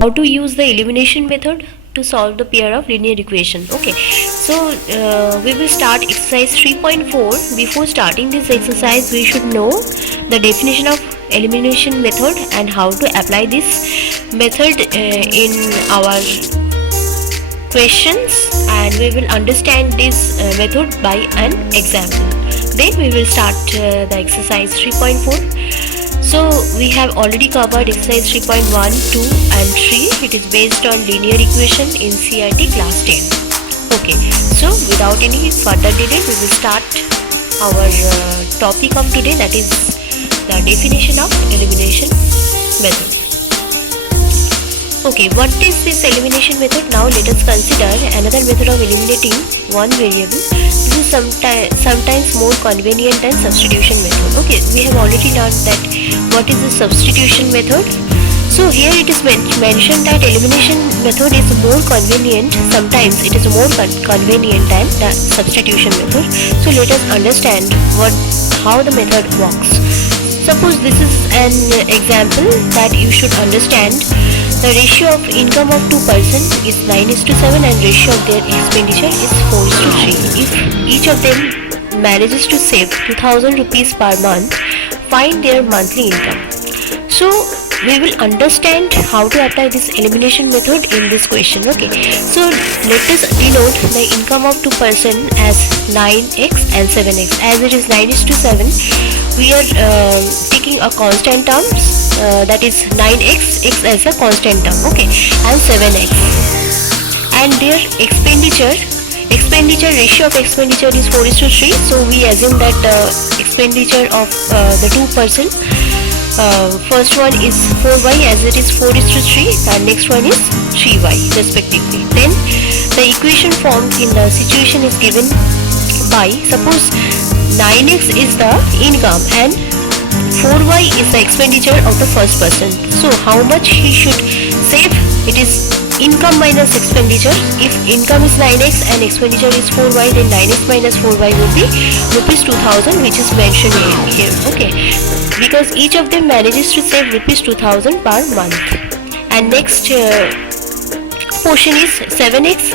how to use the elimination method to solve the pair of linear equation. Okay, so we will start exercise 3.4. Before starting this exercise, we should know the definition of elimination method and how to apply this method in our questions, and we will understand this method by an example. Then we will start the exercise 3.4. So we have already covered exercise 3.1, 2 and 3. It is based on linear equation in CRT class 10. Okay, so without any further delay, we will start our topic of today, that is the definition of elimination method. Okay, what is this elimination method? Now let us consider another method of eliminating one variable. This is sometimes more convenient than substitution method. Okay, we have already learned that what is the substitution method. So here it is mentioned that elimination method is more convenient. Sometimes it is more convenient than the substitution method. So let us understand how the method works. Suppose this is an example that you should understand. The ratio of income of two persons is 9:7 and ratio of their expenditure is 4:3. If each of them manages to save 2000 rupees per month, find their monthly income. So we will understand how to apply this elimination method in this question. Okay, so let us denote the income of two persons as 9x and 7x. As it is 9:7, we are taking a constant terms, that is 9x as a constant term. Okay, and 7x, and their expenditure ratio of expenditure is 4:3. So we assume that expenditure of the two persons, first one is 4y as it is 4:3, and next one is 3y respectively. Then the equation formed in the situation is given by, suppose 9x is the income and 4y is the expenditure of the first person. So how much he should save? It is income minus expenditure. If income is 9x and expenditure is 4y, then 9x minus 4y will be rupees 2000, which is mentioned here. Okay, because each of them manages to save rupees 2000 per month. And next portion is 7x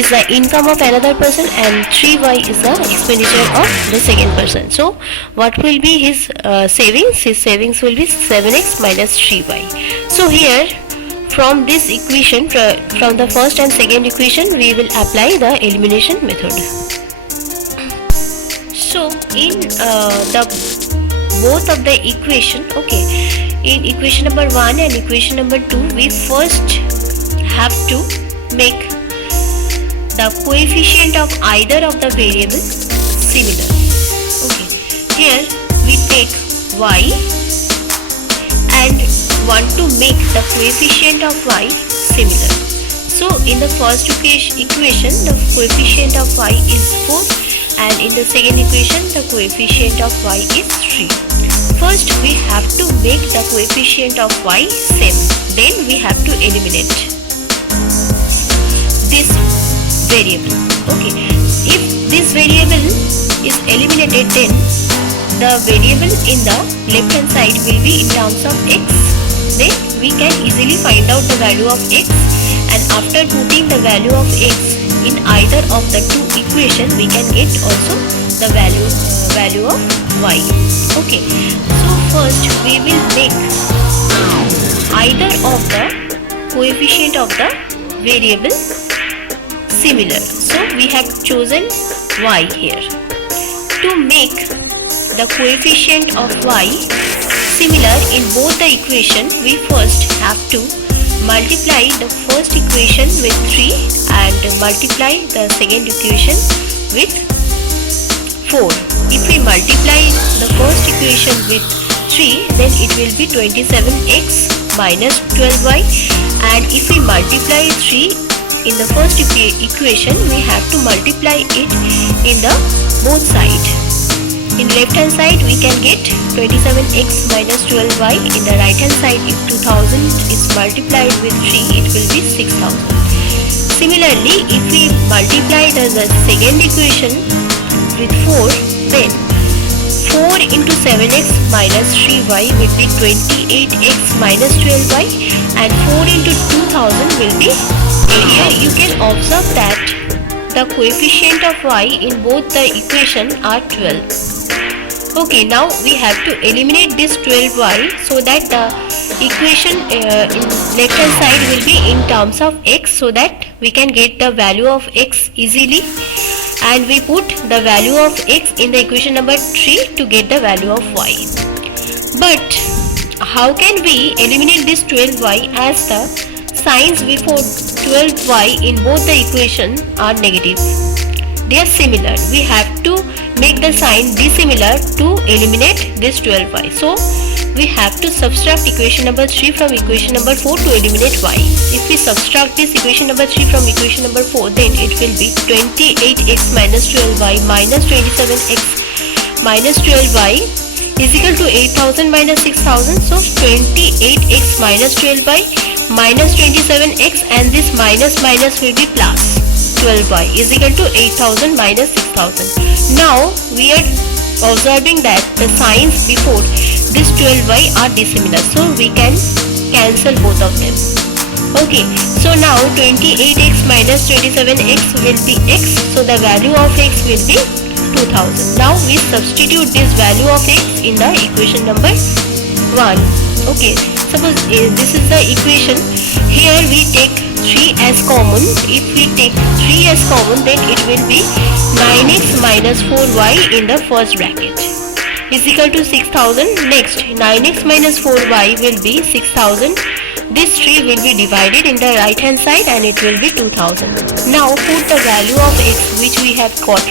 is the income of another person and 3y is the expenditure of the second person. So what will be his savings? His savings will be 7x minus 3y. So here from this equation, from the first and second equation, we will apply the elimination method. So in the both of the equation, okay, in equation number 1 and equation number 2, we first have to make the coefficient of either of the variables similar. Okay, here we take y and want to make the coefficient of y similar. So in the first equation, the coefficient of y is 4, and in the second equation, the coefficient of y is 3. First we have to make the coefficient of y same, then we have to eliminate this variable. Okay, if this variable is eliminated, then the variable in the left hand side will be in terms of x. Then we can easily find out the value of x, and after putting the value of x in either of the two equations, we can get also the value of y. Okay, so first we will make either of the coefficient of the variable similar. So we have chosen y here. To make the coefficient of y similar in both the equation, we first have to multiply the first equation with 3 and multiply the second equation with 4. If we multiply the first equation with 3, then it will be 27x minus 12y, and if we multiply 3 in the first equation, we have to multiply it in the both side. In left hand side we can get 27x minus 12y. In the right hand side, if 2000 is multiplied with 3, it will be 6000. Similarly, if we multiply the second equation with 4, then 4 into 7x minus 3y will be 28x minus 12y, and 4 into 2000 will be 8. Here you can observe that the coefficient of y in both the equation are 12. Okay, now we have to eliminate this 12y so that the equation in left hand side will be in terms of x, so that we can get the value of x easily, and we put the value of x in the equation number 3 to get the value of y. But how can we eliminate this 12y as the signs before 12y in both the equation are negative? They are similar. We have to make the sign dissimilar to eliminate this 12y. So we have to subtract equation number 3 from equation number 4 to eliminate y. If we subtract this equation number 3 from equation number 4, then it will be 28x minus 12y minus 27x minus 12y is equal to 8000 minus 6000. So 28x minus 12y minus 27x, and this minus minus will be plus 12y is equal to 8000 minus 6000. Now we are observing that the signs before this 12y are dissimilar, so we can cancel both of them. Okay, so now 28x minus 27x will be x, so the value of x will be 2000. Now we substitute this value of x in the equation number 1. Okay, suppose this is the equation. Here we take 3 as common. If we take 3 as common, then it will be 9x minus 4y in the first bracket is equal to 6000. Next, 9x minus 4y will be 6000. This 3 will be divided in the right hand side and it will be 2000. Now put the value of x which we have got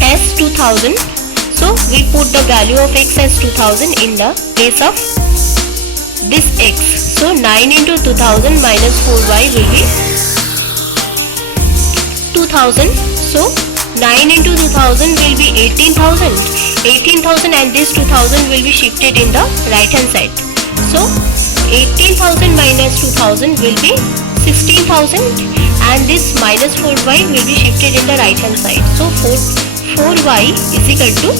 as 2000. So we put the value of x as 2000 in the place of this x. So 9 into 2000 minus 4y will be 2000. So 9 into 2000 will be 18,000. 18,000 and this 2000 will be shifted in the right hand side. So 18,000 minus 2000 will be 16,000, and this minus 4y will be shifted in the right hand side. So 4y is equal to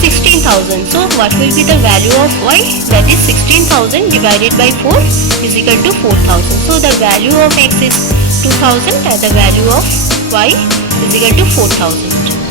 16,000. So what will be the value of y? That is 16,000 divided by 4 is equal to 4,000. So the value of x is 2000 and the value of y is equal to 4,000.